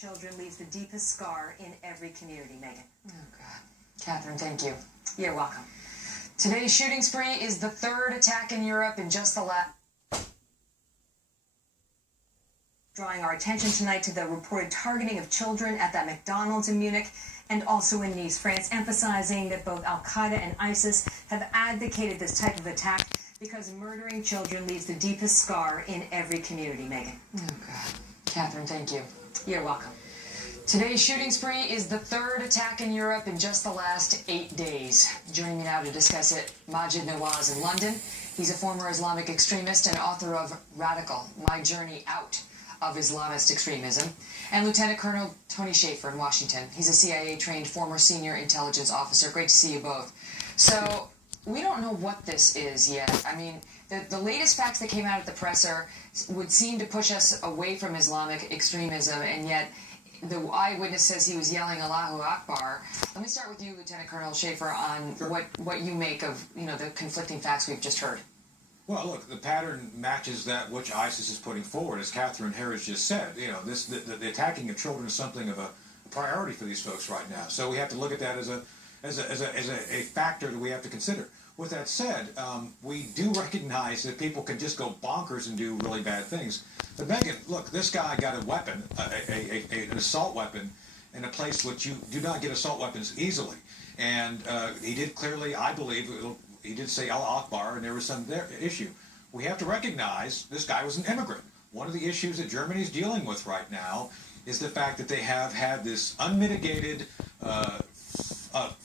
children leaves the deepest scar in every community, Megan. Oh, God. Catherine, thank you. You're welcome. Today's shooting spree is the third attack in Europe in just the last... Drawing our attention tonight to the reported targeting of children at that McDonald's in Munich and also in Nice, France, emphasizing that both Al-Qaeda and ISIS have advocated this type of attack because murdering children leaves the deepest scar in every community, Megan. Oh, God. Catherine, thank you. You're welcome. Today's shooting spree is the third attack in Europe in just the last 8 days. Joining me now to discuss it, Majid Nawaz in London. He's a former Islamic extremist and author of Radical, My Journey Out of Islamist Extremism. And Lieutenant Colonel Tony Shaffer in Washington. He's a CIA-trained former senior intelligence officer. Great to see you both. So, we don't know what this is yet. I mean, the latest facts that came out at the presser would seem to push us away from Islamic extremism, and yet the eyewitness says he was yelling Allahu Akbar. Let me start with you, Lieutenant Colonel Shaffer, on what you make of the conflicting facts we've just heard. Well, look, the pattern matches that which ISIS is putting forward, as Catherine Harris just said. The attacking of children is something of a priority for these folks right now. So we have to look at that as a factor that we have to consider. With that said, we do recognize that people can just go bonkers and do really bad things. But Megan, look, this guy got a weapon, an assault weapon, in a place which you do not get assault weapons easily. And he did clearly, I believe, he did say Allah Akbar, and there was some issue. We have to recognize this guy was an immigrant. One of the issues that Germany is dealing with right now is the fact that they have had this unmitigated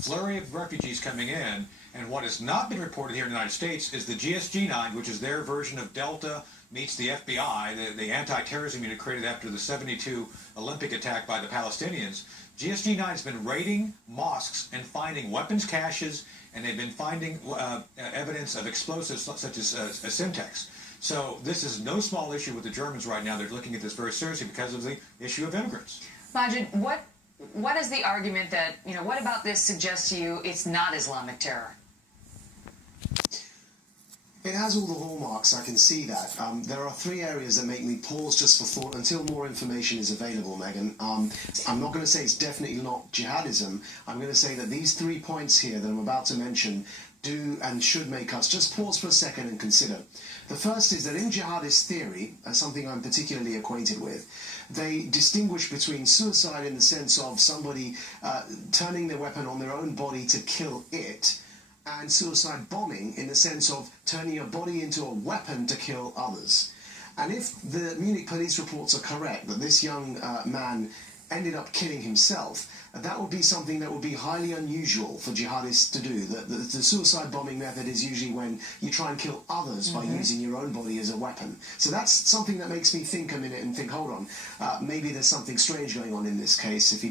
flurry of refugees coming in, and what has not been reported here in the United States is the GSG-9, which is their version of Delta meets the FBI, the anti-terrorism unit created after the '72 Olympic attack by the Palestinians. GSG-9 has been raiding mosques and finding weapons caches, and they've been finding evidence of explosives such as Simtex. So this is no small issue with the Germans right now. They're looking at this very seriously because of the issue of immigrants. Majid, what is the argument that, what about this suggests to you it's not Islamic terror? It has all the hallmarks, I can see that. There are three areas that make me pause just for thought until more information is available, Megan. I'm not going to say it's definitely not jihadism. I'm going to say that these 3 points here that I'm about to mention do and should make us just pause for a second and consider. The first is that in jihadist theory, something I'm particularly acquainted with, they distinguish between suicide in the sense of somebody turning their weapon on their own body to kill it, and suicide bombing in the sense of turning your body into a weapon to kill others. And if the Munich police reports are correct, that this young man ended up killing himself, that would be something that would be highly unusual for jihadists to do. The suicide bombing method is usually when you try and kill others by using your own body as a weapon. So that's something that makes me think a minute and think, hold on, maybe there's something strange going on in this case if he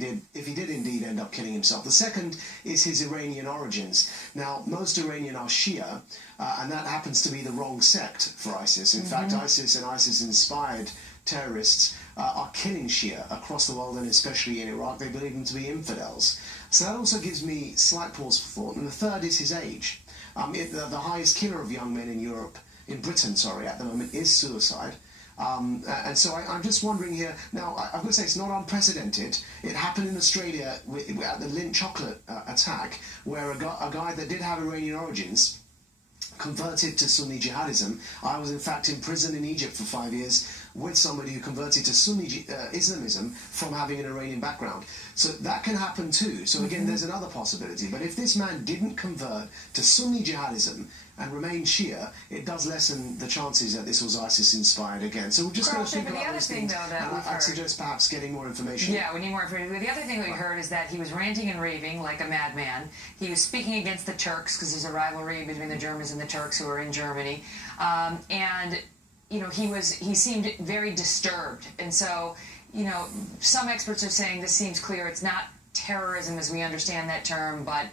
did indeed end up killing himself. The second is his Iranian origins. Now, most Iranian are Shia, and that happens to be the wrong sect for ISIS. In fact, ISIS and ISIS-inspired terrorists are killing Shia across the world, and especially in Iraq. They believe them to be infidels. So that also gives me slight pause for thought. And the third is his age. The highest killer of young men in Britain, at the moment, is suicide. And so I'm just wondering here, now I've got to say it's not unprecedented. It happened in Australia at the Lindt chocolate attack, where a guy that did have Iranian origins converted to Sunni jihadism. I was in fact in prison in Egypt for 5 years with somebody who converted to Sunni Islamism from having an Iranian background. So that can happen too. So again, there's another possibility. But if this man didn't convert to Sunni jihadism and remain Shia, it does lessen the chances that this was ISIS-inspired again. So we're just going to think about those things. I'd suggest perhaps getting more information. Yeah, we need more information. The other thing that we heard is that he was ranting and raving like a madman. He was speaking against the Turks, because there's a rivalry between the Germans and the Turks who are in Germany. And he seemed very disturbed. And so, some experts are saying this seems clear. It's not terrorism as we understand that term, but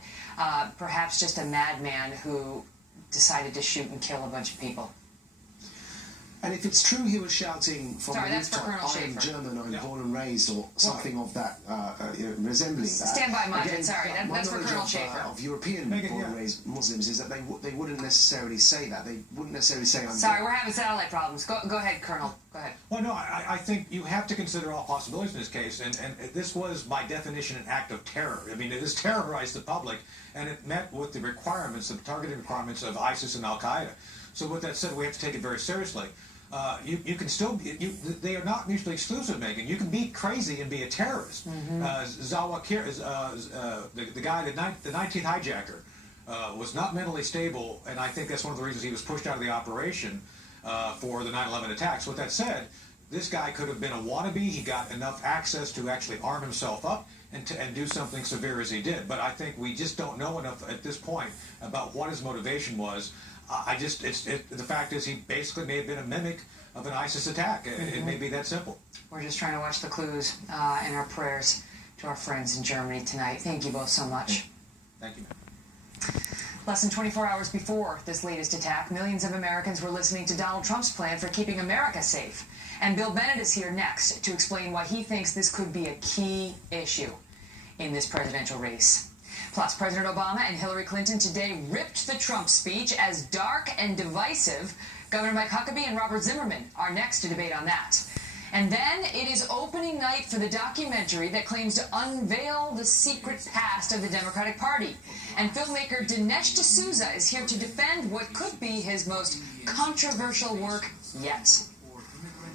perhaps just a madman who decided to shoot and kill a bunch of people. And if it's true he was shouting from the rooftop, I am German, I'm born and raised, or something of that, resembling that. Stand by, Majid, again, sorry, that's for Colonel Schaefer. Of European born and raised Muslims is that they wouldn't necessarily say that. They wouldn't necessarily say I'm Sorry, we're having satellite problems. Go ahead, Colonel. Go ahead. Well, no, I think you have to consider all possibilities in this case, and this was, by definition, an act of terror. I mean, it has terrorized the public, and it met with the requirements, the targeting requirements of ISIS and Al-Qaeda. So with that said, we have to take it very seriously. You can still, they are not mutually exclusive, Megan. You can be crazy and be a terrorist. Zawahir, the guy, the 19th hijacker, was not mentally stable, and I think that's one of the reasons he was pushed out of the operation for the 9/11 attacks. With that said, this guy could have been a wannabe. He got enough access to actually arm himself up and do something severe as he did. But I think we just don't know enough at this point about what his motivation was. The fact is he basically may have been a mimic of an ISIS attack. It may be that simple. We're just trying to watch the clues in our prayers to our friends in Germany tonight. Thank you both so much. Thank you, ma'am. Less than 24 hours before this latest attack, millions of Americans were listening to Donald Trump's plan for keeping America safe. And Bill Bennett is here next to explain why he thinks this could be a key issue in this presidential race. Plus, President Obama and Hillary Clinton today ripped the Trump speech as dark and divisive. Governor Mike Huckabee and Robert Zimmerman are next to debate on that. And then it is opening night for the documentary that claims to unveil the secret past of the Democratic Party. And filmmaker Dinesh D'Souza is here to defend what could be his most controversial work yet.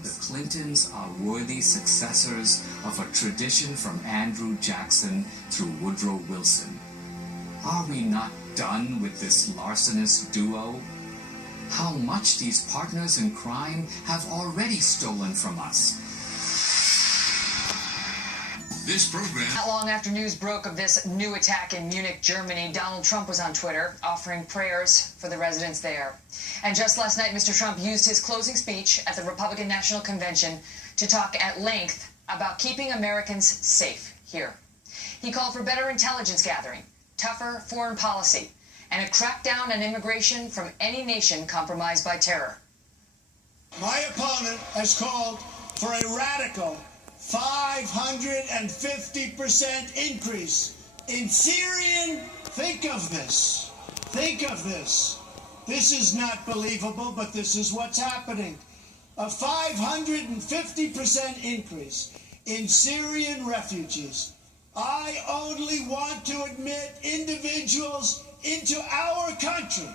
The Clintons are worthy successors of a tradition from Andrew Jackson through Woodrow Wilson. Are we not done with this larcenous duo? How much these partners in crime have already stolen from us. This program... Not long after news broke of this new attack in Munich, Germany, Donald Trump was on Twitter offering prayers for the residents there. And just last night, Mr. Trump used his closing speech at the Republican National Convention to talk at length about keeping Americans safe here. He called for better intelligence gathering, tougher foreign policy, and a crackdown on immigration from any nation compromised by terror. My opponent has called for a radical 550% increase in Syrian. Think of this. Think of this. This is not believable, but this is what's happening. A 550% increase in Syrian refugees. I only want to admit individuals into our country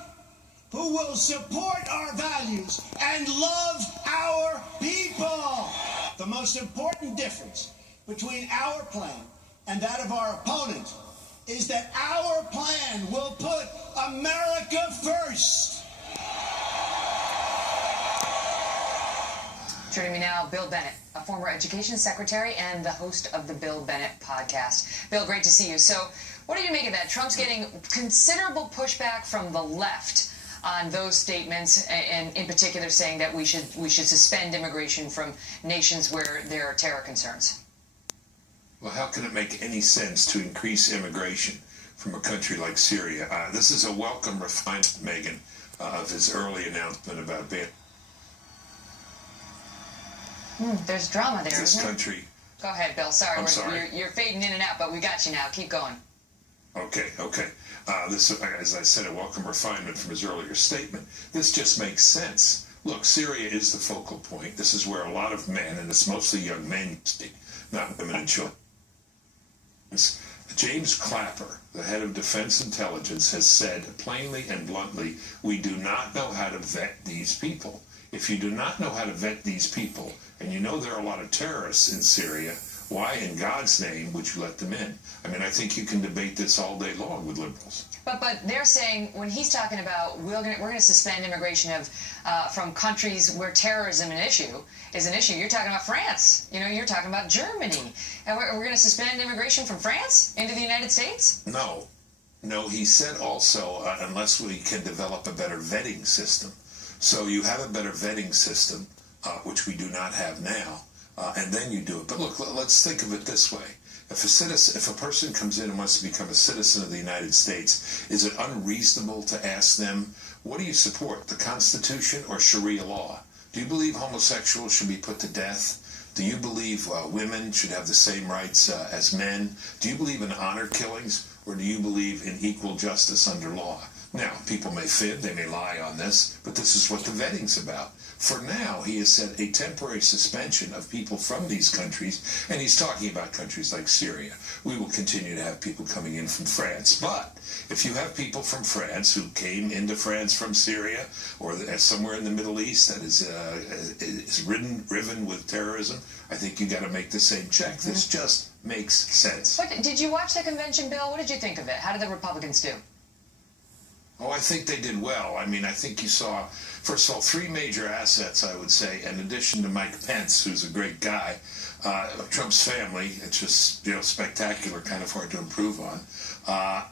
who will support our values and love our people. The most important difference between our plan and that of our opponent is that our plan will put America first. Joining me now, Bill Bennett, a former education secretary and the host of the Bill Bennett podcast. Bill, great to see you. So, what do you make of that? Trump's getting considerable pushback from the left on those statements, and in particular saying that we should suspend immigration from nations where there are terror concerns. Well, how can it make any sense to increase immigration from a country like Syria? This is a welcome refinement, Megan, of his early announcement about banning. There's drama there, This isn't country. it? Go ahead, Bill. Sorry, I'm sorry. You're fading in and out, but we got you now. Keep going. Okay. This, as I said, a welcome refinement from his earlier statement. This just makes sense. Look, Syria is the focal point. This is where a lot of men, and it's mostly young men, not women and children. James Clapper, the head of Defense Intelligence, has said plainly and bluntly, we do not know how to vet these people. If you do not know how to vet these people, and you know there are a lot of terrorists in Syria, why in God's name would you let them in? I mean, I think you can debate this all day long with liberals. But they're saying, when he's talking about we're going to suspend immigration from countries where terrorism is an issue, you're talking about France. You know, you're talking about Germany. And we're going to suspend immigration from France into the United States? No, he said also, unless we can develop a better vetting system. So you have a better vetting system, which we do not have now, and then you do it. But look, let's think of it this way. If a person comes in and wants to become a citizen of the United States, is it unreasonable to ask them, what do you support, the Constitution or Sharia law? Do Do you believe homosexuals should be put to death? Do you believe women should have the same rights as men? Do you believe in honor killings, or do you believe in equal justice under law? Now, people may fib, they may lie on this, but this is what the vetting's about. For now, he has said a temporary suspension of people from these countries, and he's talking about countries like Syria. We will continue to have people coming in from France, but if you have people from France who came into France from Syria or somewhere in the Middle East that is riven with terrorism, I think you got to make the same check. This just makes sense. But did you watch the convention, Bill? What did you think of it? How did the Republicans do? Oh, I think they did well. I mean, I think you saw, first of all, three major assets, I would say, in addition to Mike Pence, who's a great guy. Trump's family, it's just, spectacular, kind of hard to improve on.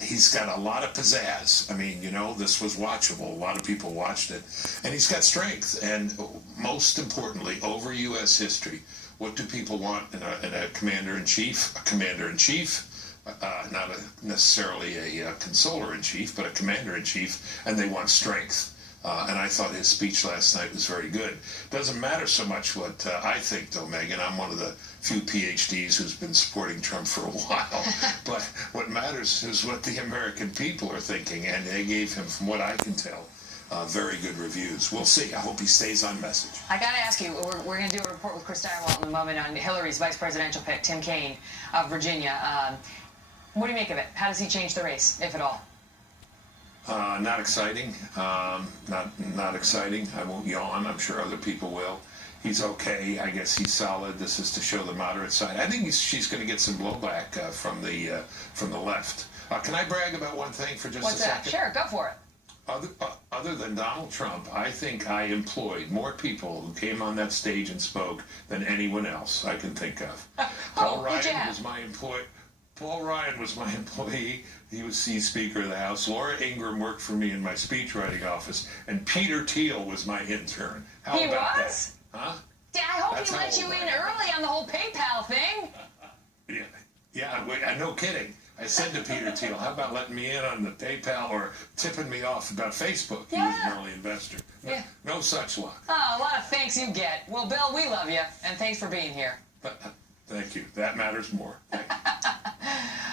He's got a lot of pizzazz. I mean, this was watchable. A lot of people watched it. And he's got strength. And most importantly, over U.S. history, what do people want in a commander-in-chief? A commander-in-chief. Not necessarily a consoler-in-chief, but a commander-in-chief, and they want strength. And I thought his speech last night was very good. Doesn't matter so much what I think, though, Megan. I'm one of the few PhDs who's been supporting Trump for a while. But what matters is what the American people are thinking, and they gave him, from what I can tell, very good reviews. We'll see. I hope he stays on message. I got to ask you, we're going to do a report with Chris Direwalt in a moment on Hillary's vice presidential pick, Tim Kaine of Virginia. What do you make of it? How does he change the race, if at all? Not exciting. Not exciting. I won't yawn. I'm sure other people will. He's okay. I guess he's solid. This is to show the moderate side. I think she's going to get some blowback from the left. Can I brag about one thing for just a second? What's that? Sure, go for it. Other than Donald Trump, I think I employed more people who came on that stage and spoke than anyone else I can think of. Paul Ryan was my employee. Paul Ryan was my employee. He was Speaker of the House. Laura Ingraham worked for me in my speechwriting office. And Peter Thiel was my intern. How about that? Huh? I hope he let you in early on the whole PayPal thing. Yeah, no kidding. I said to Peter Thiel, how about letting me in on the PayPal or tipping me off about Facebook? He was an early investor. No such luck. Oh, a lot of thanks you get. Well, Bill, we love you, and thanks for being here. Thank you. That matters more.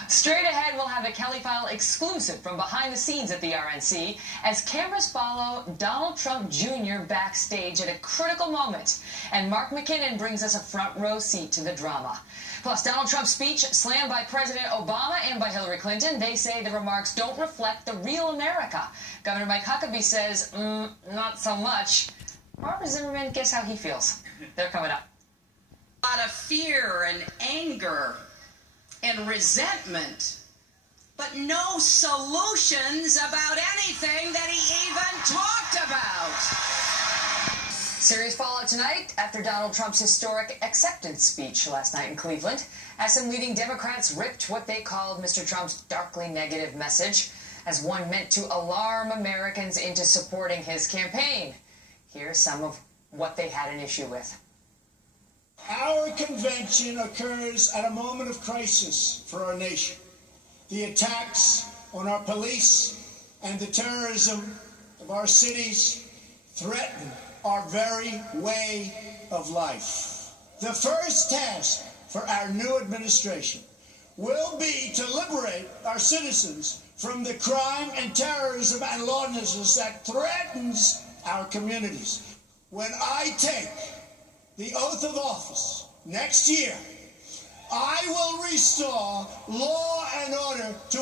Straight ahead, we'll have a Kelly File exclusive from behind the scenes at the RNC as cameras follow Donald Trump Jr. backstage at a critical moment. And Mark McKinnon brings us a front row seat to the drama. Plus, Donald Trump's speech slammed by President Obama and by Hillary Clinton. They say the remarks don't reflect the real America. Governor Mike Huckabee says, not so much. Barbara Zimmerman, guess how he feels. They're coming up. A lot of fear and anger and resentment, but no solutions about anything that he even talked about. Serious fallout tonight after Donald Trump's historic acceptance speech last night in Cleveland, as some leading Democrats ripped what they called Mr. Trump's darkly negative message as one meant to alarm Americans into supporting his campaign. Here's some of what they had an issue with. Our convention occurs at a moment of crisis for our nation. The attacks on our police and the terrorism of our cities threaten our very way of life. The first task for our new administration will be to liberate our citizens from the crime and terrorism and lawlessness that threatens our communities. When I take the oath of office next year, I will restore law and order to